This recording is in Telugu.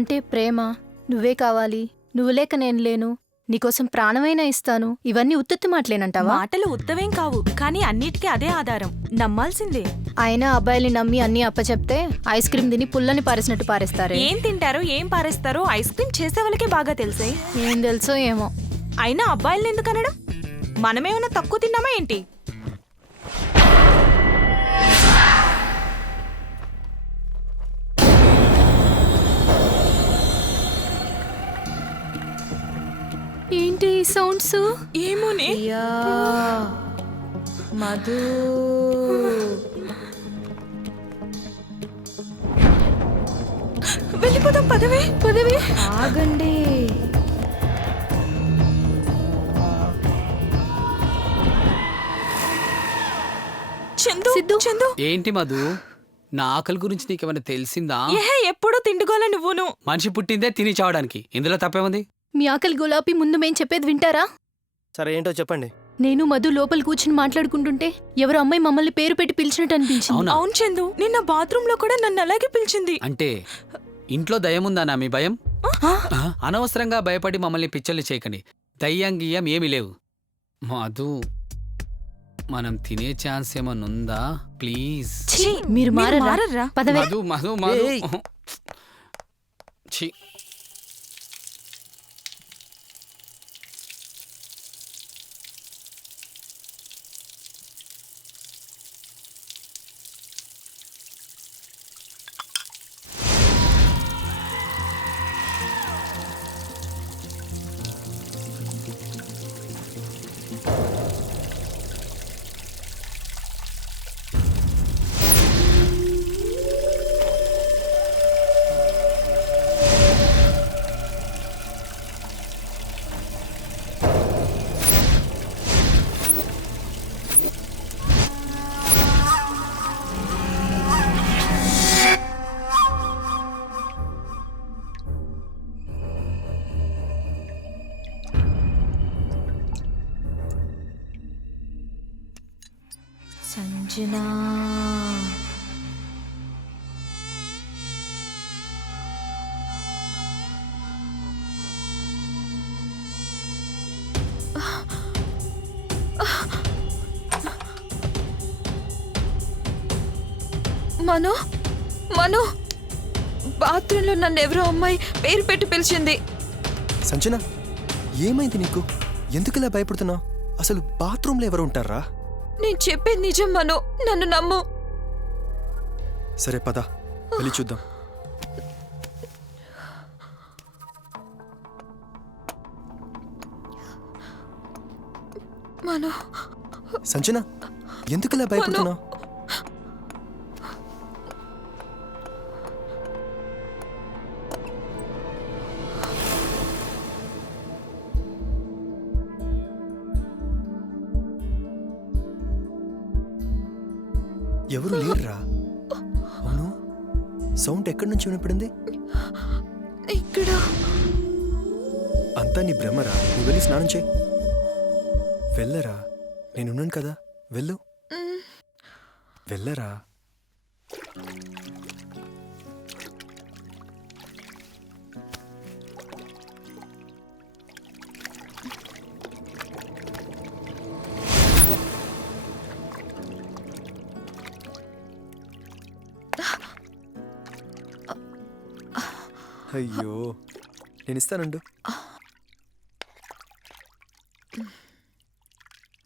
అంటే ప్రేమ నువ్వే కావాలి నువ్వు లేక నేను లేను నీకోసం ప్రాణమైనా ఇస్తాను ఇవన్నీ ఉత్తత్తి మాట్లేనంటావా ఆటలు ఉత్తమేం కావు కానీ అన్నిటికీ అదే ఆధారం నమ్మాల్సిందే అయినా అబ్బాయిలు నమ్మి అన్ని అప్పచెప్తే ఐస్ క్రీమ్ తిని పుల్లని పారేసినట్టు పారేస్తారు ఏం తింటారో ఏం పారేస్తారో ఐస్ క్రీమ్ చేసే బాగా తెలుసాయి ఏం తెలుసో ఏమో అయినా అబ్బాయిలు ఎందుకు అనడం మనమేమైనా తక్కువ తిన్నామా ఏంటి సౌండ్స్ సౌండ్స్ మధు వెళ్ళిపోతాం పదవి పదవి ఆగండి ఏంటి మధు నా ఆకలి గురించి నీకేమైనా తెలిసిందా ఎప్పుడు తిండుకోవాలి నువ్వును మనిషి పుట్టిందే తిని చావడానికి ఇందులో తప్పేముంది మీ ఆకలి గులాబీ ముందు మేం చెప్పేది వింటారా సరే ఏంటో చెప్పండి నేను మధు లోపల కూర్చుని మాట్లాడుకుంటుంటే ఎవరు అమ్మాయి మమ్మల్ని పేరు పెట్టి పిలిచినట్టు అనిపించింది అవును చందు నిన్న బాత్రూమ్ లో కూడా నన్ను అలాగే పిలిచింది అంటే ఇంట్లో దయముందానా మీ భయం అనవసరంగా భయపడి మమ్మల్ని పిచ్చల్ని చేయకండి దయ్యం గియ్యం ఏమీ లేవు మధు మనం తినే ఛాన్స్ ఏమన్నుందా ప్లీజ్ మీరు మారరా పదవే మధు మధు మధు సంజనా మను మను బాత్రూంలో నన్ను ఎవరో అమ్మాయి పేరు పెట్టి పిలిచింది సంచనా ఏమైంది నీకు ఎందుకు ఇలా భయపడుతున్నావు అసలు బాత్రూంలో ఎవరు ఉంటారా నేను చెప్పేది నిజం మను నన్ను నమ్ము సరే పద వెళ్ళి చూద్దాం మను సంచనా ఎందుకు ఇలా భయపడుతున్నావు ఎవరు లేరురా అవును సౌండ్ ఎక్కడి నుంచి వినపడింది ఇక్కడ అంతా నీ భ్రమరా నువ్వు వెళ్ళి స్నానం చే వెళ్ళరా నేనున్నాను కదా వెళ్ళు వెళ్ళరా అయ్యో నేను ఇస్తానండు